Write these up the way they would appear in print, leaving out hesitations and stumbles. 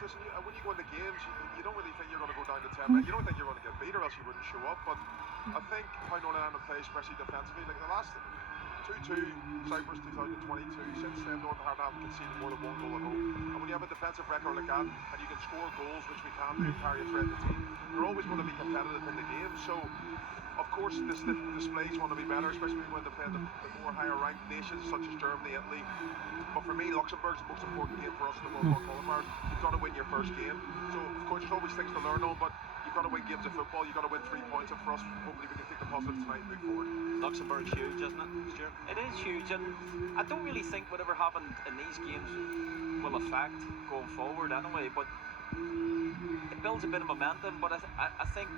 listen, when you go into games, you don't really think you're going to go down to 10 men. You don't think you're going to get beat, or else you wouldn't show up. But I think how Northern Ireland plays, especially defensively, like the last 2-2 Cyprus 2022, since then Northern Ireland haven't conceded more than one goal at home. And when you have a defensive record like that, and you can score goals, which we can do, and carry a threat to the team, you're always going to be competitive in the game. So, of course, the displays want to be better, especially when they're playing the more higher-ranked nations such as Germany, Italy. But for me, Luxembourg's the most important game for us in the World Cup qualifiers. You've got to win your first game. So, of course, there's always things to learn on, but you've got to win games of football. You've got to win 3 points, and for us, hopefully we can take the positives tonight and move forward. Luxembourg's huge, isn't it, Stuart? It is huge, and I don't really think whatever happened in these games will affect going forward anyway, but it builds a bit of momentum. But I think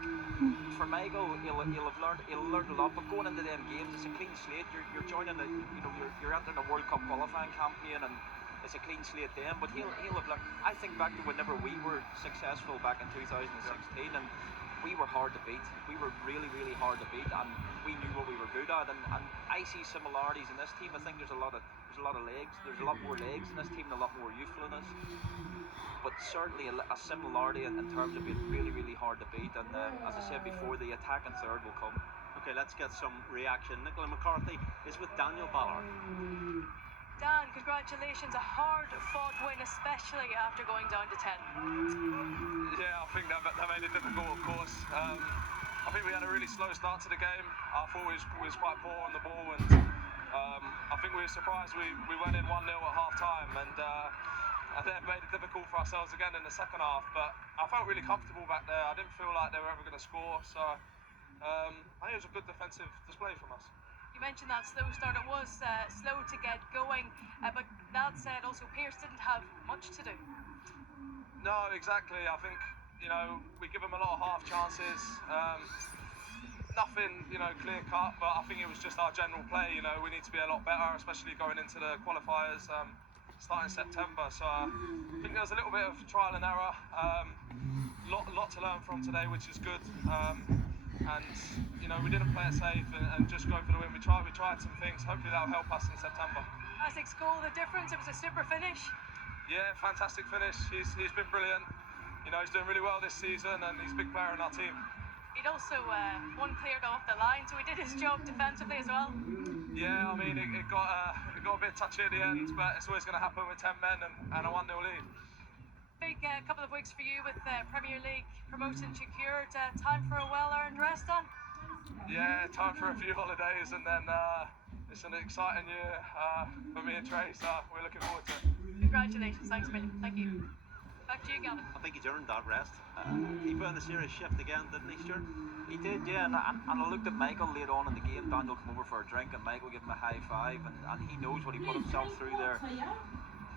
for Michael, he'll have learned a lot. But going into them games, it's a clean slate. You're joining you're entering a World Cup qualifying campaign, and it's a clean slate then. But he'll have learned. I think back to whenever we were successful back in 2016, and we were hard to beat. We were really, really hard to beat, and we knew what we were good at. And I see similarities in this team. I think there's a lot of legs. There's a lot more legs in this team, and a lot more youthfulness. But certainly a similarity in terms of being really, really hard to beat. And as I said before, the attack and third will come. Okay, let's get some reaction. Nicola McCarthy is with Daniel Ballard. Dan, congratulations. A hard-fought win, especially after going down to 10. Yeah, I think that made it difficult, of course. I think we had a really slow start to the game. I thought we was quite poor on the ball, and I think we were surprised we went in 1-0 at half-time, and then made it difficult for ourselves again in the second half. But I felt really comfortable back there. I didn't feel like they were ever going to score, so I think it was a good defensive display from us. You mentioned that slow start. It was slow to get going, but that said, also Pearce didn't have much to do. No, exactly. I think we give them a lot of half chances. Nothing clear cut, but I think it was just our general play. We need to be a lot better, especially going into the qualifiers starting September. So I think there was a little bit of trial and error. Lot to learn from today, which is good. And we didn't play it safe and just go for the win. We tried some things. Hopefully that'll help us in September. Isaac's goal, the difference. It was a super finish. Yeah, fantastic finish. He's been brilliant. He's doing really well this season, and he's a big player in our team. He'd also one cleared off the line, so he did his job defensively as well. Yeah, I mean it got a bit touchy at the end, but it's always going to happen with 10 men and a 1-0 lead. Big couple of weeks for you with Premier League promotion secured. Time for a well-earned rest, Dan? Yeah, time for a few holidays, and then it's an exciting year for me and Trey, so we're looking forward to it. Congratulations, thanks a million. Thank you. Back to you, Gavin. I think he's earned that rest. He put in a serious shift again, didn't he, Stuart? He did, yeah, and I looked at Michael late on in the game. Daniel came over for a drink, and Michael gave him a high five, and he knows what he put himself through there.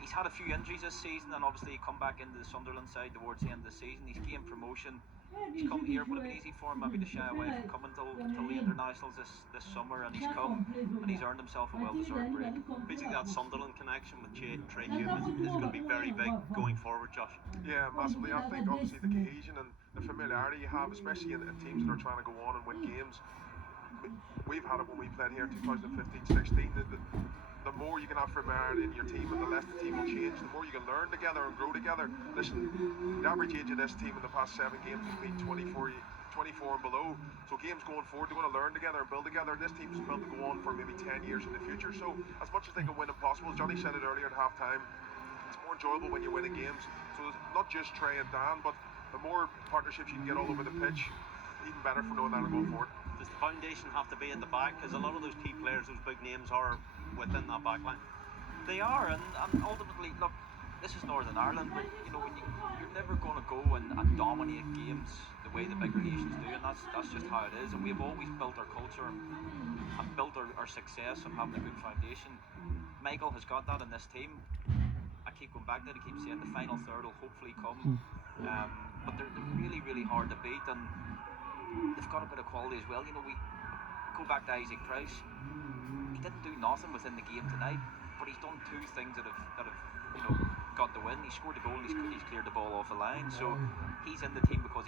He's had a few injuries this season, and obviously he come back into the Sunderland side towards the end of the season. He's gained promotion. He's come here, but it'd be easy for him maybe to shy away from coming till the internationals this summer, and he's come, and he's earned himself a well-deserved break. Basically, that Sunderland connection with Trey Hume is going to be very big going forward, Josh. Yeah, massively. I think obviously the cohesion and the familiarity you have, especially in teams that are trying to go on and win games. We've had it when we played here in 2015-16. The more you can have familiarity in your team, and the less the team will change, the more you can learn together and grow together. Listen, the average age of this team in the past 7 games has been 24 and below. So games going forward, they're going to learn together and build together. This team's built to go on for maybe 10 years in the future. So as much as they can win impossible, as Johnny said it earlier at half-time, it's more enjoyable when you're winning games. So it's not just Trey and Dan, but the more partnerships you can get all over the pitch, even better for Northern Ireland going forward. Does the foundation have to be at the back? Because a lot of those key players, those big names, are within that back line. They are, and ultimately, look, this is Northern Ireland, but when you're never going to go and dominate games the way the bigger nations do, and that's just how it is. And we've always built our culture and built our success on having a good foundation. Michael has got that in this team. I keep going back to it. I keep saying the final third will hopefully come, but they're really, really hard to beat, and they've got a bit of quality as well. We go back to Isaac Price. He didn't do nothing within the game tonight, but he's done 2 things that have got the win. He scored the goal and he's cleared the ball off the line. So he's in the team because he